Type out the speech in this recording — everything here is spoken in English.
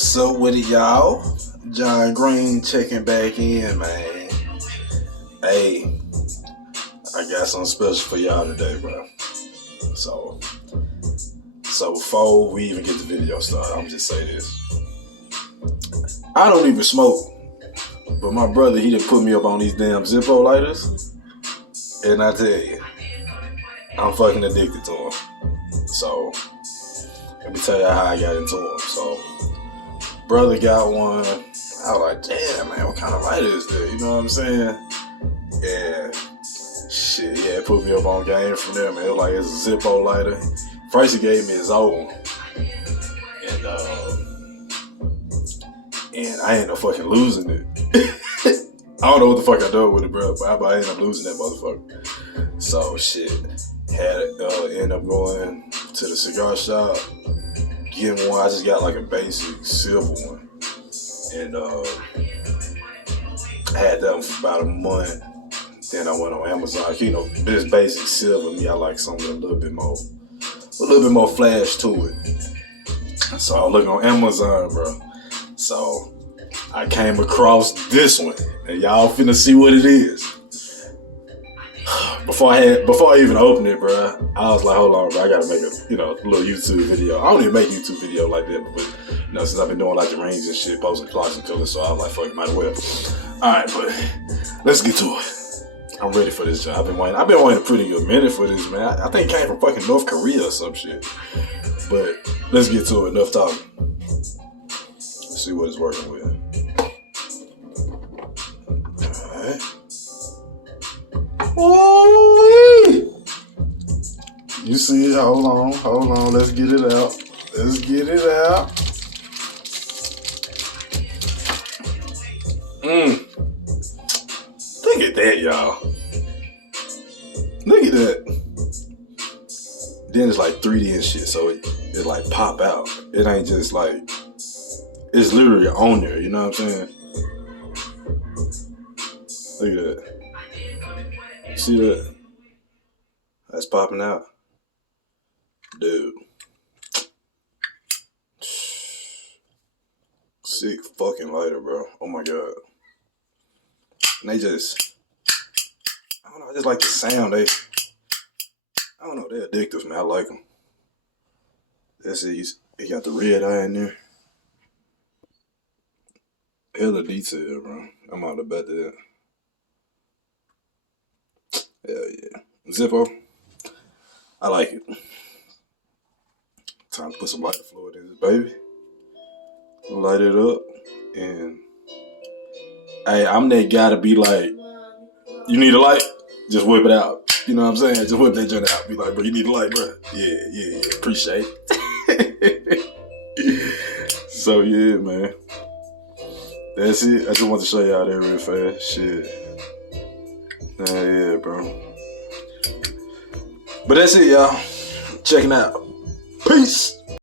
So with it, y'all? John Green checking back in, man. Hey, I got something special for y'all today, bro. So before we even get the video started, I'm just say this. I don't even smoke, but my brother, he done put me up on these damn Zippo lighters, and I tell you, I'm fucking addicted to them. So let me tell you how I got into them. So brother got one. I was like, damn, man, what kind of lighter is that? You know what I'm saying? And shit, yeah, it put me up on game from there, man. It was like, it's a Zippo lighter. First he gave me his own. And I ended up fucking losing it. I don't know what the fuck I done with it, bro, but I ended up losing that motherfucker. So shit, ended up going to the cigar shop, getting one. I just got like a basic silver one. And I had that one for about a month. Then I went on Amazon. You know, this basic silver, me, I like something with a little bit more flash to it. So I was looking on Amazon, bro. So I came across this one, and y'all finna see what it is. Before I even opened it, bro, I was like, hold on, bro, I gotta make a little YouTube video. I don't even make YouTube video like that, but since I've been doing like the rings and shit, posting clocks and colors, so I was like, fuck it, might as well. All right, but let's get to it. I'm ready for this job. I've been waiting a pretty good minute for this, man. I think it came from fucking North Korea or some shit. But let's get to it. Enough talking. Let's see what it's working with. Alright. Ooh-wee. You see it? Hold on. Let's get it out. Look at that, y'all. Look at that. Then it's like 3D and shit, so it like pop out. It ain't just like, it's literally on there, you know what I'm saying? Look at that. See that? That's popping out. Dude. Sick fucking lighter, bro. Oh my god. And they just, I don't know, I just like the sound. I don't know, they're addictive, man. I like them. That's it. He got the red eye in there. Hella detail, bro. I'm out about that. Hell yeah. Zippo. I like it. Time to put some lighter fluid in this baby. Light it up. And hey, I'm that guy to be like, you need a light? Just whip it out. You know what I'm saying? Just whip that joint out. Be like, bro, you need a light, bro. Yeah. Appreciate it. So yeah, man. That's it. I just want to show y'all that real fast. Shit. Yeah, bro. But that's it, y'all. Checking out. Peace.